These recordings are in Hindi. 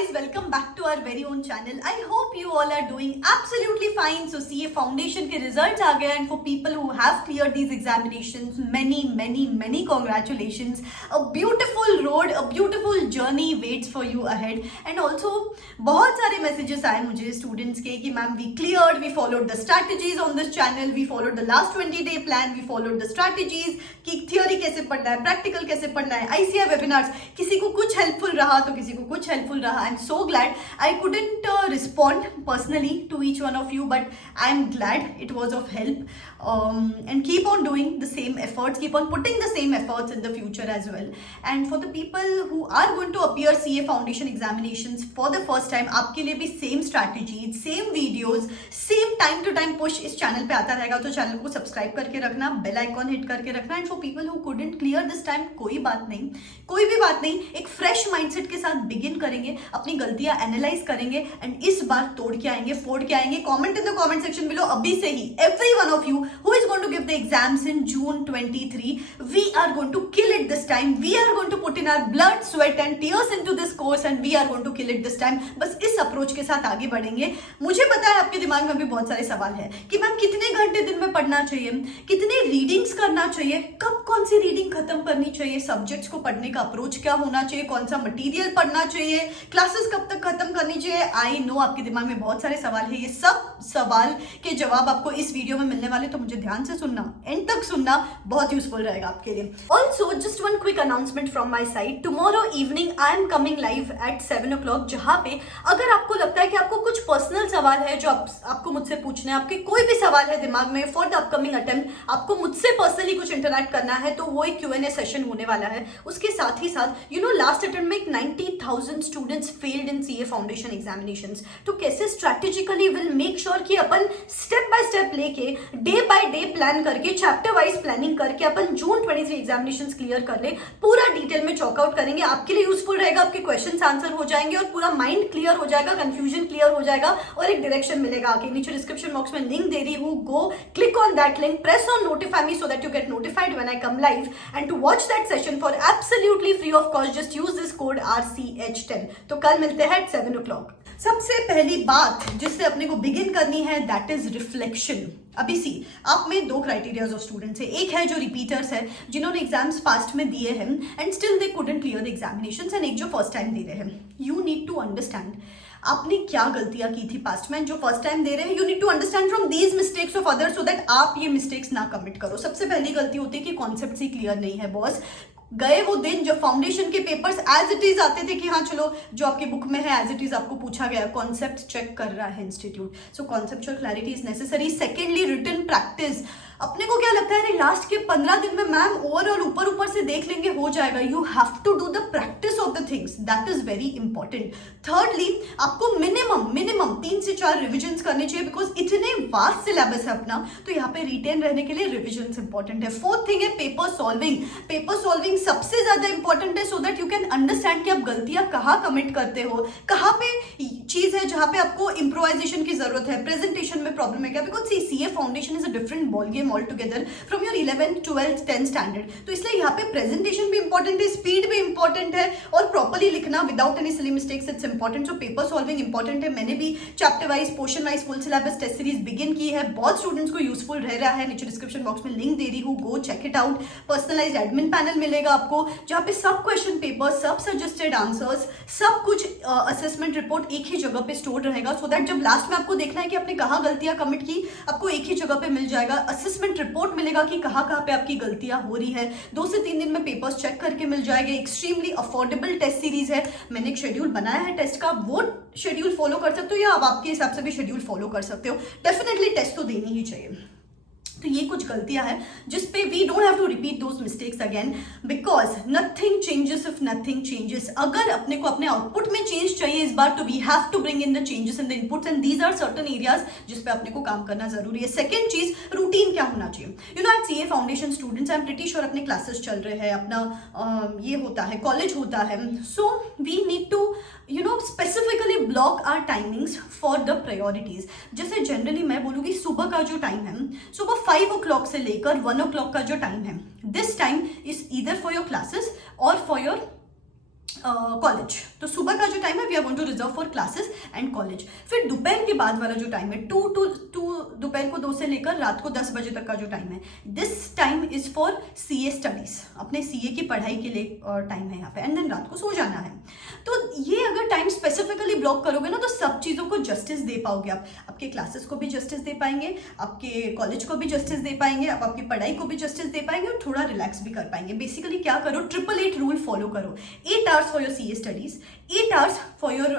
guys, welcome back to our very own channel. I hope you all are doing absolutely fine. So CA Foundation के results आ गए and for people who have cleared these examinations, many congratulations. A beautiful road, a beautiful journey waits for you ahead. And also बहुत सारे messages आए मुझे students के कि ma'am we cleared, we followed the strategies on this channel, we followed the last 20-day plan, we followed the strategies कि theory कैसे पढ़ना है, practical कैसे पढ़ना है, ICI webinars, किसी को कुछ helpful रहा तो किसी को कुछ helpful रहा. I'm so glad I couldn't respond personally to each one of you, but I'm glad it was of help. And keep on doing the same efforts, keep on putting the same efforts in the future as well. And for the people who are going to appear CA Foundation examinations for the first time, आपके लिए भी same strategies, same videos, same time to time push इस channel पे आता रहेगा. तो channel को subscribe करके रखना, bell icon hit करके रखना. And for people who couldn't clear this time, कोई बात नहीं, कोई भी बात नहीं, एक fresh mindset के साथ begin करेंगे, अपनी गलतियां analyze करेंगे and इस बार तोड़ के आएंगे, फोड़ के आएंगे. Comment in the comment section below अभी से ही every one of you who is going to give the exams in June 23, we are going to kill it this time. We are going to put in our blood, sweat and tears into this course and we are going to kill it this time. बस इस अप्रोच के साथ आगे बढ़ेंगे. मुझे पता है आपके दिमाग में भी बहुत सारे सवाल है कि मैम कितने घंटे दिन में पढ़ना चाहिए, कितने रीडिंग्स करना चाहिए, कब कौन सी रीडिंग खत्म करनी चाहिए, सब्जेक्ट्स को पढ़ने का अप्रोच क्या होना चाहिए, कौन सा मटेरियल पढ़ना चाहिए, क्लासेस कब तक खत्म करनी चाहिए. आई नो आपके दिमाग में बहुत सारे सवाल है. ये सब सवाल के जवाब आपको इस वीडियो में मिलने वाले, तो मुझे ध्यान से सुनना, एंड तक सुनना, बहुत यूजफुल रहेगा आपके लिए. Also just one quick announcement from my side. Tomorrow evening I am coming live at 7 o'clock, जहां पे अगर आपको लगता है कि आपको कुछ पर्सनल सवाल है जो आपको मुझसे पूछना है, आपके कोई भी सवाल है दिमाग में फॉर द अपकमिंग अटेम्प्ट, आपको मुझसे पर्सनली कुछ इंटरेक्ट करना है, तो वो एक Q&A सेशन होने वाला है. उसके साथ ही साथ यू नो लास्ट अटेम्प्ट में 90,000 students failed in CA foundation examinations. तो कैसे स्ट्रैटेजिकली विल मेक श्योर कि अपन स्टेप बाय स्टेप लेके डे बाय डे प्लान करके चैप्टर वाइज प्लानिंग करके अपन जून 23 एग्जामिनेशंस क्लियर कर ले, पूरा डिटेल में चॉकआउट करेंगे. आपके लिए यूजफुल रहेगा, आपके क्वेश्चंस आंसर हो जाएंगे और पूरा माइंड क्लियर हो जाएगा, कंफ्यूजन क्लियर हो जाएगा और एक डायरेक्शन मिलेगा. आगे नीचे डिस्क्रिप्शन बॉक्स में लिंक दे रही हूँ, go click on that link, press on notify me so that you get notified when I come live, and to watch that session for absolutely free of cost just use this code RCH10. तो कल मिलते हैं 7 o'clock. सबसे पहली बात जिससे अपने को बिगिन करनी है दैट इज रिफ्लेक्शन. अभी सी आप में दो क्राइटेरियाज ऑफ स्टूडेंट्स है. एक है जो रिपीटर्स है, जिन्होंने एग्जाम्स पास्ट में दिए हैं and still they couldn't clear the examinations, and एक जो फर्स्ट टाइम दे रहे हैं. यू नीड टू अंडरस्टैंड आपने क्या गलतियां की थी पास्ट में. जो फर्स्ट टाइम दे रहे हैं, you need to understand from these mistakes of others so that आप ये मिस्टेक्स ना कमिट करो. सबसे पहली गलती होती है कि कॉन्सेप्ट ही क्लियर नहीं है. बॉस गए वो दिन जब फाउंडेशन के पेपर्स एज इट इज आते थे कि हाँ चलो जो आपके बुक में है एज इट इज आपको पूछा गया, कॉन्सेप्ट चेक कर रहा है institute. So conceptual clarity is necessary. Secondly written practice. अपने को क्या लगता है अरे लास्ट के 15 दिन में मैम ओवरऑल ऊपर से देख लेंगे हो जाएगा. You have to do the practice of the things, that is very important. Thirdly आपको मिनिमम 3 से 4 रिविजन्स करने चाहिए बिकॉज इतने वास्ट सिलेबस है अपना, तो यहाँ पे रिटेन रहने के लिए रिविजन्स इंपॉर्टेंट है. फोर्थ थिंग है पेपर सॉल्विंग. पेपर सॉल्विंग सबसे ज्यादा इंपॉर्टेंट है सो दैट यू कैन अंडरस्टैंड कि आप गलतियां कहाँ कमिट करते हो, कहाँ पे चीज है जहाँ पे आपको इम्प्रोवाइजेशन की जरूरत है, प्रेजेंटेशन में प्रॉब्लम है क्या. Because CA foundation is a different ball game all together from your 11th 12th 10th standard. तो इसलिए यहाँ पे प्रेजेंटेशन भी इंपॉर्टेंट है, स्पीड भी इंपॉर्टेंट है और प्रॉपर्ली लिखना without any silly mistakes it's important. So paper solving important है. मैंने भी chapter wise portion wise full syllabus test series begin की है, बहुत स्टूडेंट्स को यूजफुल रह रहा है. नीचे डिस्क्रिप्शन बॉक्स में लिंक दे रही हूँ, go check it out. Personalised admin panel मिलेगा आपको जहाँ पे सब क्वेश्चन पेपर, सब सजेस्टेड आंसर्स, सब कुछ असेसमेंट रिपोर्ट एक ही जगह पे स्टोर रहेगा सो दैट जब लास्ट में आपको देखना है कि आपने कहाँ गलतियां कमिट की, आपको एक ही जगह पे मिल जाएगा. असेसमेंट रिपोर्ट मिलेगा कि कहाँ पे आपकी गलतियां हो रही है. 2 से 3 दिन में पेपर्स चेक करके मिल जाएंगे. एक्सट्रीमली अफोर्डेबल टेस्ट सीरीज है. मैंने एक शेड्यूल बनाया है टेस्ट का, वो शेड्यूल फॉलो कर सकते हो या आप आपके हिसाब से भी शेड्यूल फॉलो कर सकते हो. डेफिनेटली टेस्ट तो देनी ही चाहिए. तो ये कुछ गलतियां हैं जिसपे we don't have to repeat those mistakes again because nothing changes if nothing changes. अगर अपने को अपने आउटपुट में चेंज चाहिए इस बार, तो we have to bring in the changes in the inputs and these are certain areas जिसपे अपने को काम करना जरूरी है. सेकेंड चीज, रूटीन क्या होना चाहिए. You know at CA foundation students I am pretty sure अपने क्लासेस चल रहे हैं, अपना ये होता है, कॉलेज होता है. So we need to you know specifically block or timings for the priorities. जैसे जनरली मैं बोलूँगी सुबह का जो टाइम है, सुबह 5 o'clock से लेकर 1 o'clock का जो टाइम है, this time is either for your classes और फॉर योर कॉलेज। तो सुबह का जो टाइम है we are going to reserve for classes and college. फिर दोपहर के बाद वाला जो टाइम है 2 to 2 दोपहर को 2 से लेकर रात को 10 बजे तक का जो टाइम है, this time is for CA studies, अपने सीए की पढ़ाई के लिए टाइम है यहाँ पे, एंड देन रात को सो जाना है। तो ये अगर टाइम स्पेसिफिकली ब्लॉक करोगे ना तो सब चीज़ों को जस्टिस दे पाओगे आप, आपके क्लासेस को भी जस्टिस दे पाएंगे, आपके कॉलेज को भी जस्टिस दे पाएंगे, आप आपकी पढ़ाई को भी जस्टिस दे पाएंगे और थोड़ा रिलैक्स भी कर पाएंगे। बेसिकली क्या करो, 888 रूल फॉलो करो। 8 hours for your CA studies, 8 hours for your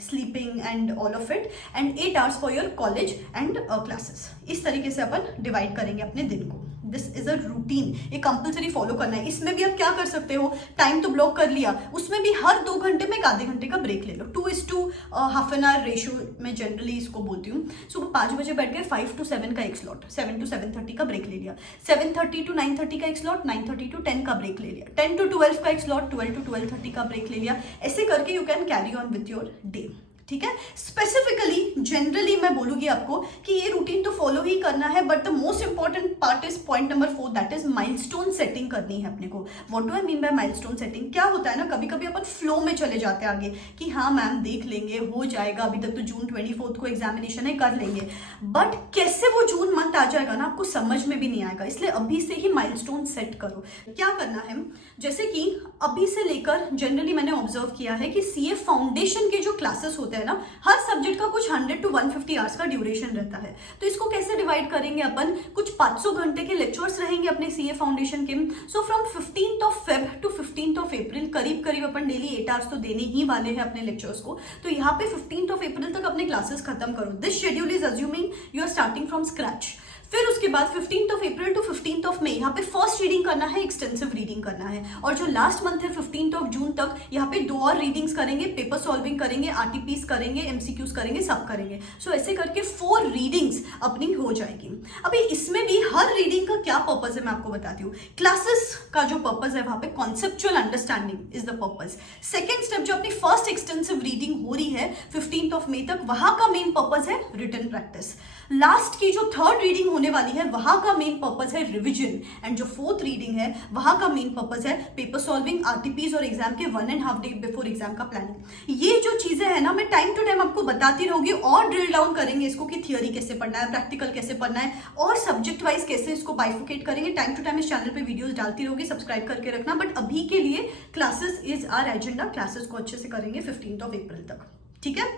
sleeping and all of it, and 8 hours for your college and classes। इस तरीके से अपन डिवाइड करेंगे अपने दिन को। दिस इज अ रूटीन, ये कंपल्सरी फॉलो करना है। इसमें भी आप क्या कर सकते हो, टाइम तो ब्लॉक कर लिया, उसमें भी हर 2 घंटे में एक आधे घंटे का ब्रेक ले लो। 2:2 हाफ एन आवर रेशियो में जनरली इसको बोलती हूँ। सुबह 5 बजे बैठ गए, 5 to 7 का एक स्लॉट, 7 to 7:30 का ब्रेक ले लिया, 7:30 to 9:30 का एक स्लॉट, 9:30 to 10 का ब्रेक ले लिया, 10 to 12 का एक स्लॉट, 12 to 12:30 का ब्रेक ले लिया। ऐसे करके you can carry on with your day. ठीक है, स्पेसिफिकली जनरली मैं बोलूंगी आपको कि ये रूटीन तो फॉलो ही करना है, but the most important part is point number 4, that is milestone setting करनी है अपने को। What do I mean by milestone setting? क्या होता है ना, कभी कभी अपन फ्लो में चले जाते हैं आगे कि हाँ मैम देख लेंगे, हो जाएगा, अभी तक तो जून 24 को एग्जामिनेशन है, कर लेंगे, बट कैसे वो जून मंथ आ जाएगा ना आपको समझ में भी नहीं आएगा। इसलिए अभी से ही माइलस्टोन सेट करो। क्या करना है, जैसे कि अभी से लेकर जनरली मैंने ऑब्जर्व किया है कि सीए फाउंडेशन के जो क्लासेस होते हैं ना, हर सब्जेक्ट का कुछ 100 to 150 आवर्स का ड्यूरेशन रहता है। तो इसको कैसे डिवाइड करेंगे अपन, कुछ 500 घंटे के लेक्चर्स रहेंगे अपने सीए फाउंडेशन के। So from 15th of Feb to 15th of April करीब करीब अपन डेली 8 आवर्स तो देने ही वाले हैं अपने लेक्चर्स को। तो यहाँ पे 15th of April तक अपने क्लासेस खत्म करो। This schedule is assuming you are starting from scratch. फिर उसके बाद 15th of April to 15th of May यहाँ पे फर्स्ट रीडिंग करना है, एक्सटेंसिव रीडिंग करना है, और जो लास्ट मंथ है 15th of June तक यहाँ पे 2 और रीडिंग्स करेंगे, पेपर सॉल्विंग करेंगे, आरटीपीस करेंगे, एमसीक्यूज करेंगे, सब करेंगे। सो ऐसे करके 4 रीडिंग्स अपनी हो जाएगी। अभी इसमें भी हर रीडिंग का क्या पर्पज है मैं आपको बताती हूँ। क्लासेस का जो पर्पज है वहां पे conceptual understanding is the purpose. Second step जो अपनी फर्स्ट एक्सटेंसिव रीडिंग हो रही है 15th of May तक, वहां का मेन पर्पज है रिटन प्रैक्टिस। लास्ट की जो थर्ड रीडिंग होने वाली है वहां का मेन पर्पज है रिवीजन, एंड जो फोर्थ रीडिंग है वहां का मेन पर्पज है पेपर सॉल्विंग, आरटीपीज और एग्जाम के 1.5 डे बिफोर एग्जाम का प्लानिंग। ये जो चीजें है ना मैं टाइम टू टाइम आपको बताती रहूंगी और ड्रिल डाउन करेंगे इसको कि थियोरी कैसे पढ़ना है, प्रैक्टिकल कैसे पढ़ना है, और सब्जेक्ट वाइज कैसे इसको बाइफिकेट करेंगे। टाइम टू टाइम इस चैनल पे वीडियोस डालती रहूंगी, सब्सक्राइब करके रखना। बट अभी के लिए classes is our agenda, classes को अच्छे से करेंगे 15th of April तक। ठीक है,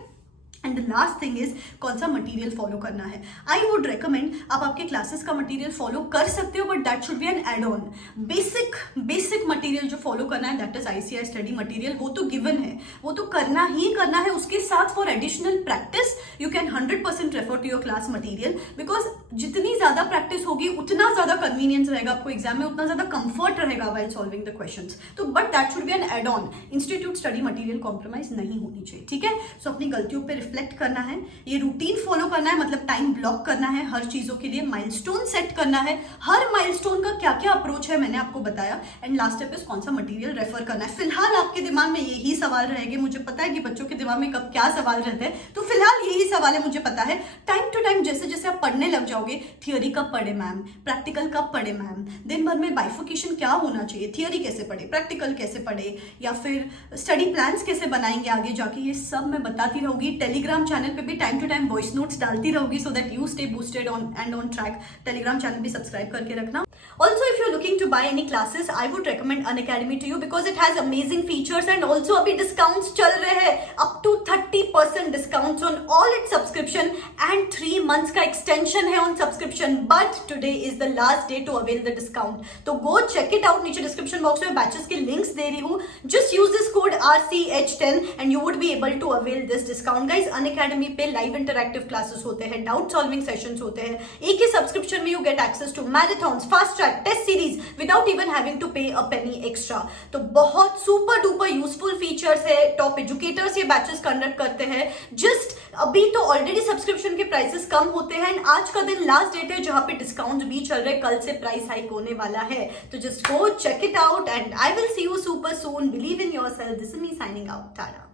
and the last thing is कौन सा मटेरियल फॉलो करना है। आई वुड रेकमेंड आप आपके क्लासेस का मटेरियल फॉलो कर सकते हो, but that should be an add on. Basic material जो फॉलो करना है that is ICI study material, वो तो गिवन है, वो तो करना ही करना है। उसके साथ for additional practice you can 100% refer to your class material, because जितनी ज्यादा प्रैक्टिस होगी उतना ज्यादा कन्वीनियंस रहेगा आपको एग्जाम में, उतना ज्यादा कंफर्ट रहेगा व्हाइल सॉल्विंग द क्वेश्चंस। तो but that should be an add on. Institute study material compromise नहीं होनी चाहिए। ठीक है, सो अपनी गलतियों पर रिफ्लेक्ट करना है, ये रूटीन फॉलो करना है, मतलब टाइम ब्लॉक करना है हर चीजों के लिए, माइलस्टोन सेट करना है, हर माइलस्टोन का क्या क्या अप्रोच है मैंने आपको बताया, एंड लास्ट स्टेप इज कौन सा मटेरियल रेफर करना है। फिलहाल आपके दिमाग में यही सवाल रहेंगे, मुझे पता है कि बच्चों के दिमाग में कब क्या सवाल रहते हैं, तो फिलहाल यही सवाल है, मुझे पता है। टाइम टू टाइम जैसे जैसे आप पढ़ने लग जाओगे, थियोरी कब पढ़े मैम, प्रैक्टिकल कब पढ़े मैम, दिन भर में बाइफिकेशन क्या होना चाहिए, थियोरी कैसे पढ़े, प्रैक्टिकल कैसे पढ़े, या फिर स्टडी प्लान्स कैसे बनाएंगे आगे जाके, ये सब मैं बताती रहूंगी। टेलीग्राम चैनल पे भी time to time voice notes डालती रहूंगी, so that you stay boosted on and on track. Telegram channel भी सब्सक्राइब करके रखना। Also, if you're looking to buy any classes, I would recommend Unacademy to you because it has amazing features, and also अभी discounts चल रहे हैं, up to 30% discounts on all its subscription, and 3 months का extension है on subscription. But today is the last day to avail the discount. तो go check it out. नीचे description box में batches के links दे रही हूँ. Just use this code RCH10 and you would be able to avail this discount. Guys, Unacademy पे live interactive classes होते हैं, doubt solving sessions होते हैं. एक ही subscription में you get access to marathons, fast track, test series without even having to pay a penny extra. तो बहुत सुपर डुपर यूजफुल फीचर्स है, टॉप एजुकेटर्स ये बैचेस कंडक्ट करते हैं। जस्ट अभी तो ऑलरेडी सब्सक्रिप्शन के प्राइसेस कम होते हैं, एंड आज का दिन लास्ट डेट है जहां पे डिस्काउंट भी चल रहे, कल से प्राइस हाइक होने वाला है। तो just go check it out, and I will see you super soon. Believe in yourself. This is me signing out. Tata.